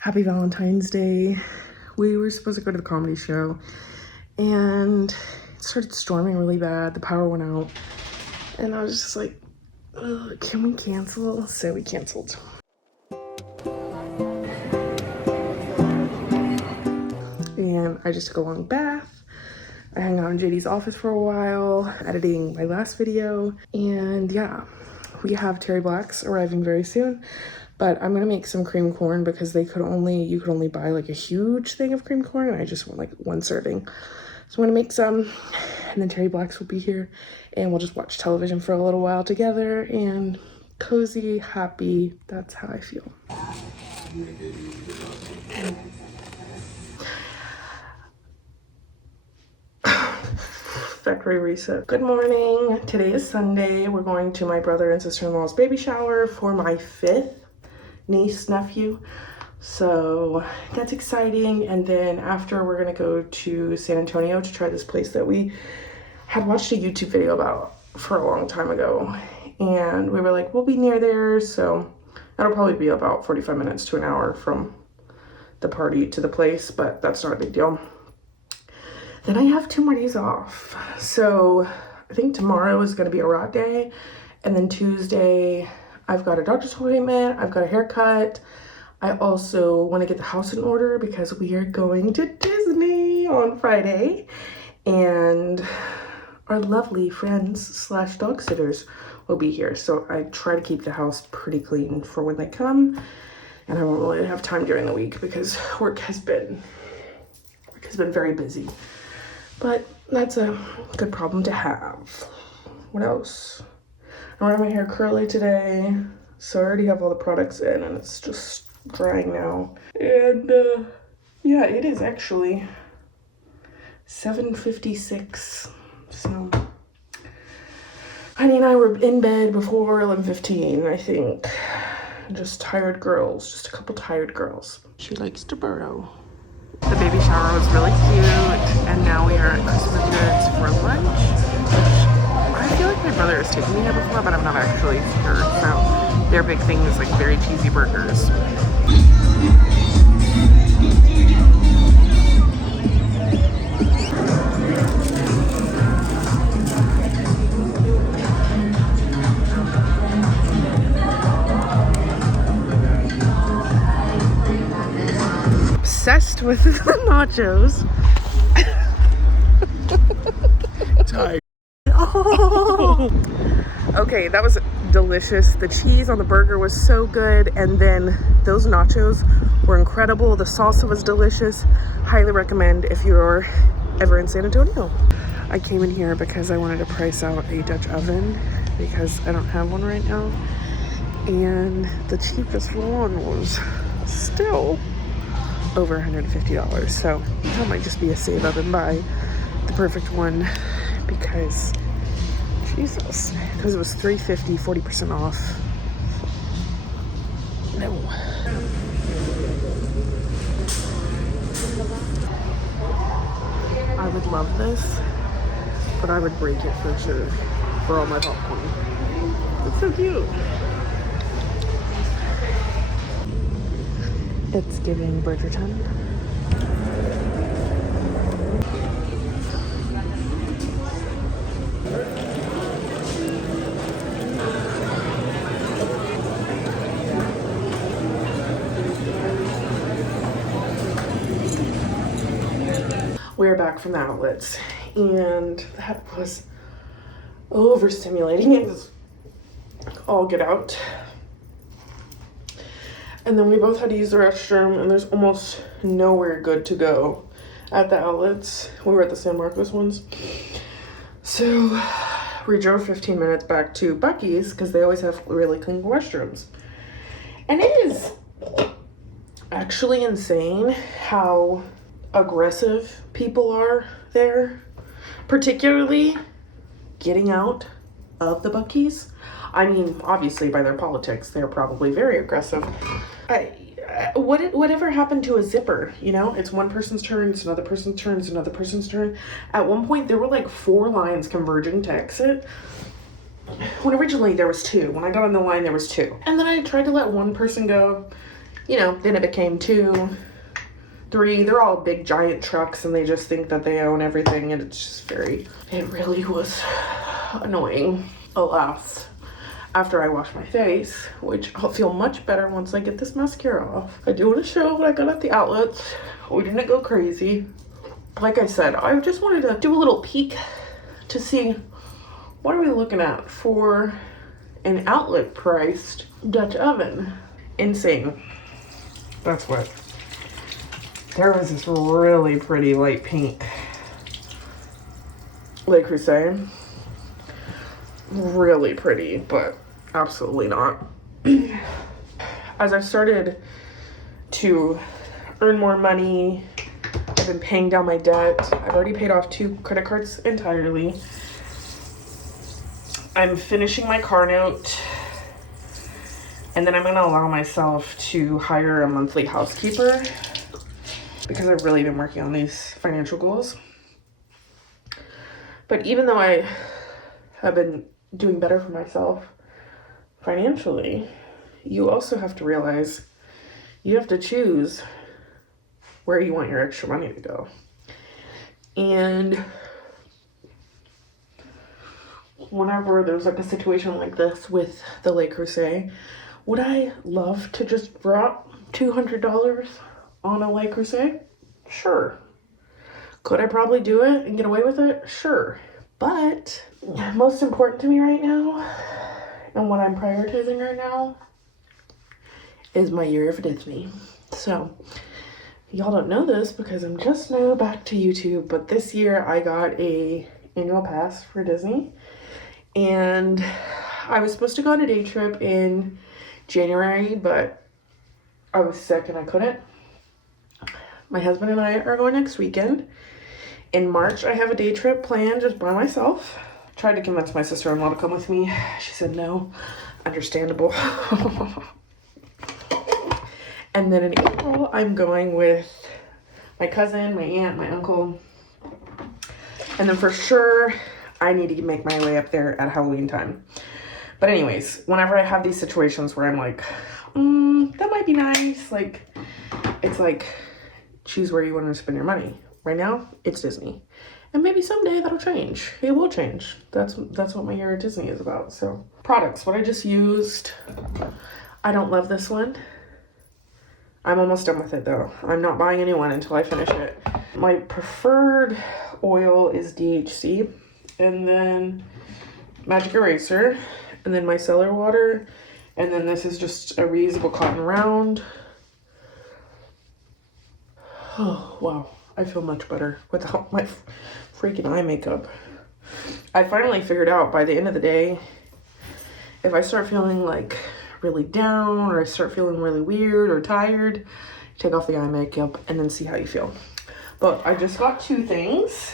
Happy Valentine's Day. We were supposed to go to the comedy show and it started storming really bad. The power went out and I was just like, ugh, can we cancel? So we canceled. And I just took a long bath. I hung out in JD's office for a while, editing my last video. And yeah, we have Terry Blacks arriving very soon. But I'm gonna make some cream corn because you could only buy like a huge thing of cream corn, and I just want like one serving. So I'm gonna make some, and then Terry Blacks will be here, and we'll just watch television for a little while together, and cozy, happy, that's how I feel. Factory reset. Good morning. Today is Sunday. We're going to my brother and sister-in-law's baby shower for my 5th niece, nephew. So that's exciting. And then after, we're gonna go to San Antonio to try this place that we had watched a YouTube video about for a long time ago. And we were like, we'll be near there. So that'll probably be about 45 minutes to an hour from the party to the place, but that's not a big deal. Then I have 2 more days off. So I think tomorrow is gonna be a rot day. And then Tuesday, I've got a doctor's appointment, I've got a haircut. I also wanna get the house in order because we are going to Disney on Friday. And our lovely friends slash dog sitters will be here. So I try to keep the house pretty clean for when they come. And I won't really have time during the week because work has been very busy. But that's a good problem to have. What else? I want my hair curly today, so I already have all the products in and it's just drying now. And yeah, it is actually 7:56. So Honey and I were in bed before 11:15, I think. Just tired girls, just a couple tired girls. She likes to burrow. The baby shower was really cute, and now we are at Christmas Goods for lunch, which I feel like my brother has taken me there before, but I'm not actually sure. So their big thing is like very cheesy burgers. Obsessed with the nachos. Tired. Oh. Okay, that was delicious. The cheese on the burger was so good, and then those nachos were incredible. The salsa was delicious. Highly recommend if you're ever in San Antonio. I came in here because I wanted to price out a Dutch oven because I don't have one right now, and the cheapest one was still over $150. So that might just be a save up and buy the perfect one because Jesus, because it was $350, 40% off. No. I would love this, but I would break it for sure for all my popcorn. It's so cute. It's giving Bridgerton. We're back from the outlets, and that was overstimulating. It was all get out. And then we both had to use the restroom, and there's almost nowhere good to go at the outlets. We were at the San Marcos ones. So we drove 15 minutes back to Buc-ee's because they always have really clean restrooms. And it is actually insane how aggressive people are there, particularly getting out of the Buc-ee's. I mean, obviously by their politics, they're probably very aggressive. Whatever happened to a zipper? You know, it's one person's turn, it's another person's turn, it's another person's turn. At one point, there were like 4 lines converging to exit. When originally there was 2. When I got on the line, there was 2. And then I tried to let one person go. you know, then it became 2, 3. They're all big giant trucks and they just think that they own everything, and it's just it really was annoying. Alas, after I wash my face, which I'll feel much better once I get this mascara off. I do want to show what I got at the outlets. We didn't go crazy. Like I said, I just wanted to do a little peek to see what are we looking at for an outlet priced Dutch oven. Insane. That's what. There was this really pretty light pink Le Creuset. Really pretty, but absolutely not. As I've started to earn more money, I've been paying down my debt. I've already paid off 2 credit cards entirely. I'm finishing my car note, and then I'm gonna allow myself to hire a monthly housekeeper because I've really been working on these financial goals. But even though I have been doing better for myself financially, you also have to realize you have to choose where you want your extra money to go. And whenever there's like a situation like this with the Le Creuset, would I love to just drop $200 on a Le Creuset? Sure. Could I probably do it and get away with it? Sure. But most important to me right now, and what I'm prioritizing right now, is my year of Disney. So, y'all don't know this because I'm just now back to YouTube, but this year I got a annual pass for Disney, and I was supposed to go on a day trip in January, but I was sick and I couldn't. My husband and I are going next weekend. In March, I have a day trip planned just by myself. Tried to convince my sister-in-law to come with me. She said no. Understandable. And then in April, I'm going with my cousin, my aunt, my uncle. And then for sure, I need to make my way up there at Halloween time. But anyways, whenever I have these situations where I'm like, that might be nice. Like, it's like, choose where you want to spend your money. Right now, it's Disney. And maybe someday that'll change. It will change. That's what my year at Disney is about. So, products. What I just used. I don't love this one. I'm almost done with it though. I'm not buying a new one until I finish it. My preferred oil is DHC. And then Magic Eraser. And then micellar water. And then this is just a reusable cotton round. Oh, wow. I feel much better without my freaking eye makeup. I finally figured out by the end of the day, if I start feeling like really down or I start feeling really weird or tired, take off the eye makeup and then see how you feel. But I just got 2 things.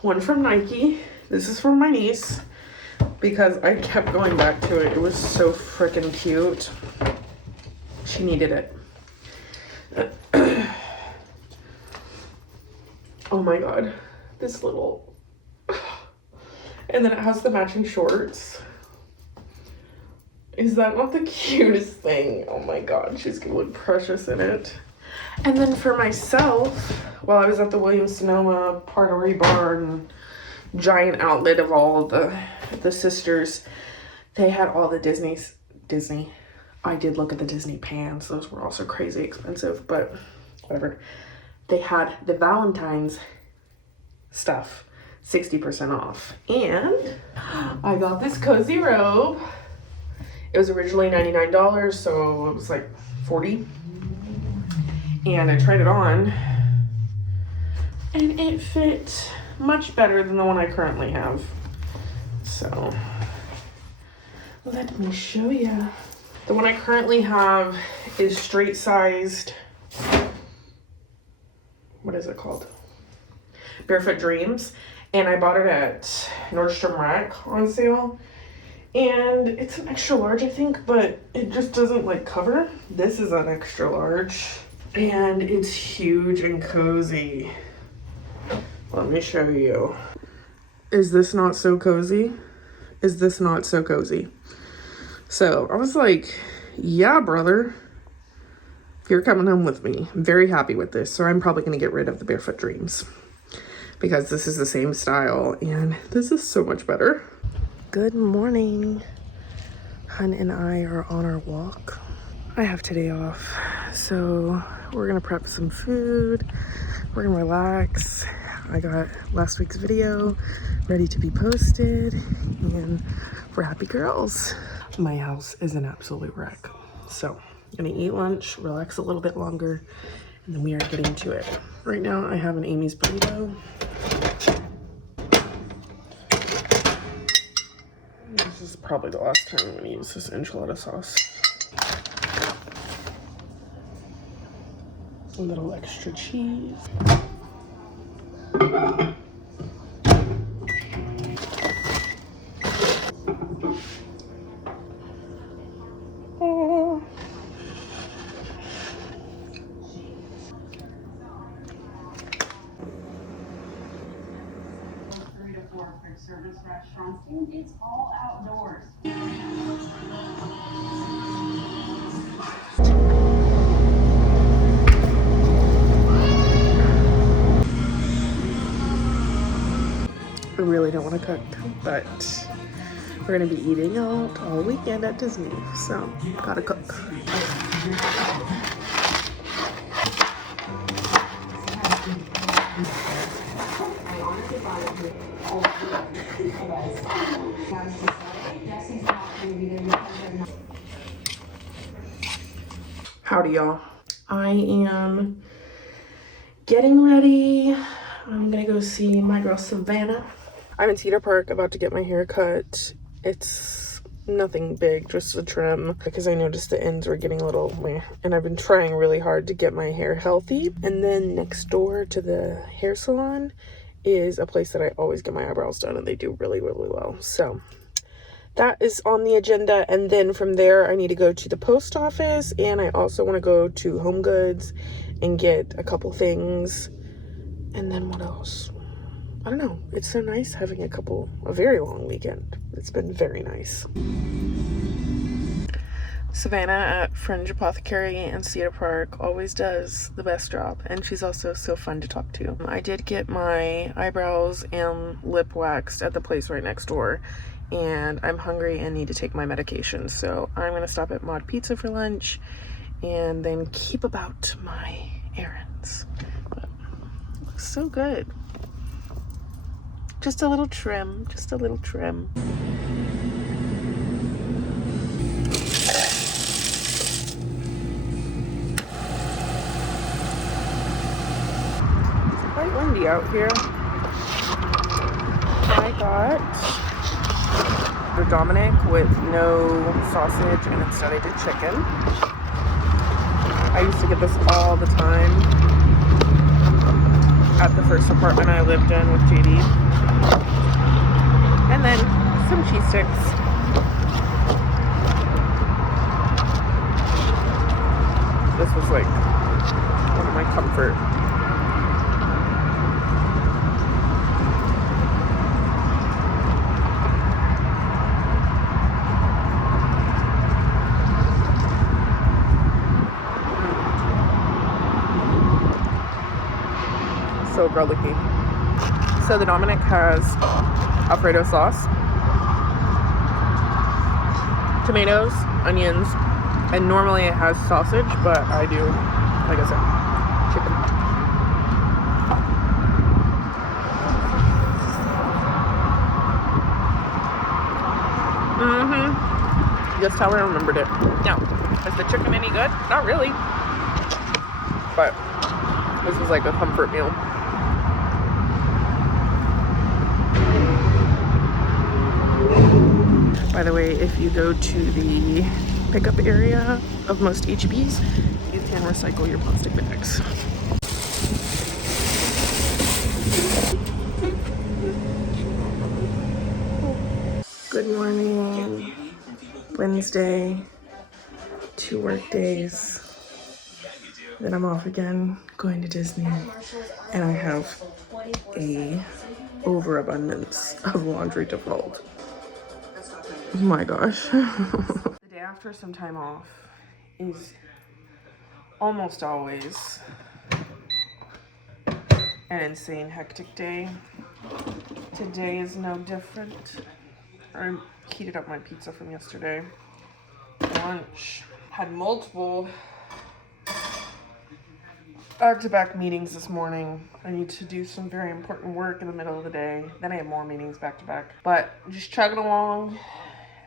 One from Nike. This is for my niece because I kept going back to it. It was so freaking cute. She needed it. Oh my god, this little, and then it has the matching shorts. Is that not the cutest thing? Oh my god, she's gonna look precious in it. And then for myself, while I was at the Williams-Sonoma Pottery Barn giant outlet of all of the sisters, they had all the Disney. I did look at the Disney pans. Those were also crazy expensive, but whatever. They had the Valentine's stuff, 60% off. And I got this cozy robe. It was originally $99, so it was like $40. And I tried it on, and it fit much better than the one I currently have. So, let me show you. The one I currently have is straight sized. What is it called? Barefoot Dreams. And I bought it at Nordstrom Rack on sale. And it's an extra large, I think, but it just doesn't like cover. This is an extra large. And it's huge and cozy. Let me show you. Is this not so cozy? Is this not so cozy? So I was like, yeah, brother. You're coming home with me. I'm very happy with this. So I'm probably going to get rid of the Barefoot Dreams because this is the same style and this is so much better. Good morning. Hun and I are on our walk. I have today off, so we're gonna prep some food. We're gonna relax. I got last week's video ready to be posted and we're happy girls. My house is an absolute wreck. So I'm gonna eat lunch, relax a little bit longer, and then we are getting to it. Right now I have an Amy's burrito. This is probably the last time I'm gonna use this enchilada sauce. A little extra cheese. Oh. Service restaurants, and it's all outdoors. I really don't want to cook, but we're gonna be eating out all weekend at Disney, so gotta cook. Howdy, y'all. I am getting ready. I'm gonna go see my girl Savannah. I'm in Cedar Park about to get my hair cut. It's nothing big, just a trim, because I noticed the ends were getting a little meh, and I've been trying really hard to get my hair healthy. And then next door to the hair salon is a place that I always get my eyebrows done, and they do really, really well. So that is on the agenda. And then from there, I need to go to the post office, and I also want to go to Home Goods and get a couple things. And then what else? I don't know. It's so nice having a very long weekend. It's been very nice. Savannah at Fringe Apothecary in Cedar Park always does the best job, and she's also so fun to talk to. I did get my eyebrows and lip waxed at the place right next door, and I'm hungry and need to take my medication, so I'm gonna stop at Mod Pizza for lunch and then keep about my errands. But it looks so good. Just a little trim, just a little trim. It's quite windy out here. I got the Dominic with no sausage, and instead I did chicken. I used to get this all the time at the first apartment I lived in with JD. And then some cheese sticks. This was like one of my comfort. So garlicky. So the Dominic has Alfredo sauce, tomatoes, onions, and normally it has sausage, but I do, like I said, chicken. Just how I remembered it. Now, is the chicken any good? Not really. But this was like a comfort meal. By the way, if you go to the pickup area of most HEBs, you can recycle your plastic bags. Good morning. Wednesday, 2 work days. Then I'm off again, going to Disney, and I have a overabundance of laundry to fold. Oh my gosh. The day after some time off is almost always an insane hectic day. Today is no different. I heated up my pizza from yesterday. Lunch. Had multiple back-to-back meetings this morning. I need to do some very important work in the middle of the day. Then I have more meetings back-to-back. But just chugging along.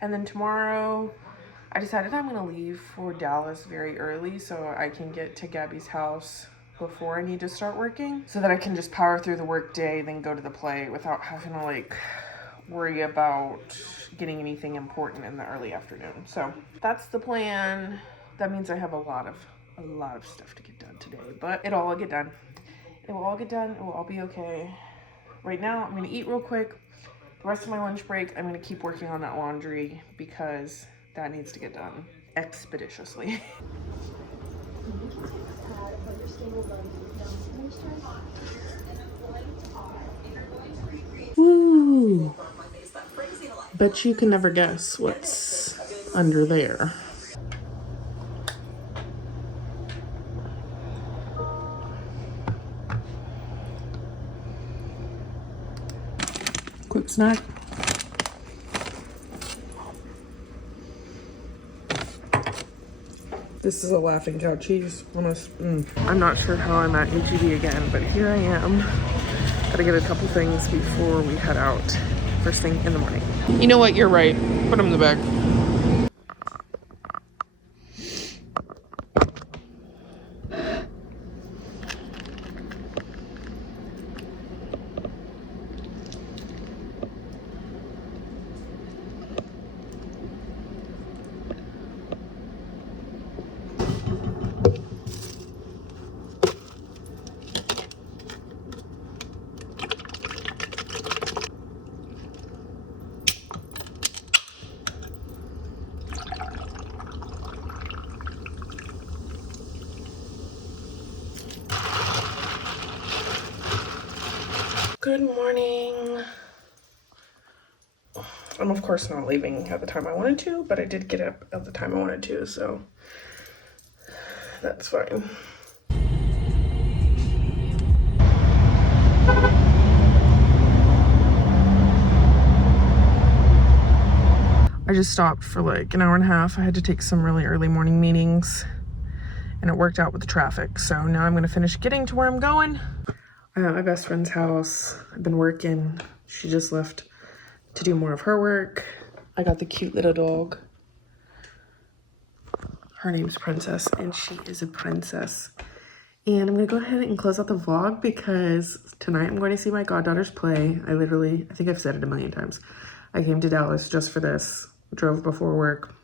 And then tomorrow, I decided I'm gonna leave for Dallas very early so I can get to Gabby's house before I need to start working, so that I can just power through the work day, then go to the play without having to like worry about getting anything important in the early afternoon. So that's the plan. That means I have a lot of stuff to get done today, but it'll all get done. It will all get done. It will all be okay. Right now, I'm gonna eat real quick. The rest of my lunch break, I'm gonna keep working on that laundry because that needs to get done expeditiously. Ooh. Bet you can never guess what's under there. Quick snack. This is a Laughing Cow cheese. Almost. I'm not sure how I'm at HEB again, but here I am. Gotta get a couple things before we head out first thing in the morning. You know what? You're right. Put them in the bag. Good morning. I'm of course not leaving at the time I wanted to, but I did get up at the time I wanted to, so that's fine. I just stopped for like an hour and a half. I had to take some really early morning meetings and it worked out with the traffic. So now I'm gonna finish getting to where I'm going. I'm at my best friend's house. I've been working. She just left to do more of her work. I got the cute little dog. Her name's Princess, and she is a princess. And I'm gonna go ahead and close out the vlog because tonight I'm going to see my goddaughter's play. I think I've said it a million times. I came to Dallas just for this. Drove before work,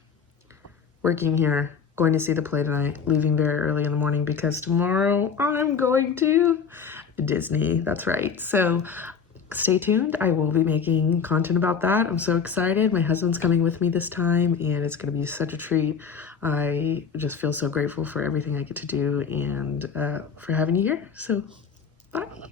working here, going to see the play tonight, leaving very early in the morning because tomorrow I'm going to Disney. That's right. So stay tuned. I will be making content about that. I'm so excited. My husband's coming with me this time and it's going to be such a treat. I just feel so grateful for everything I get to do and for having you here. So bye.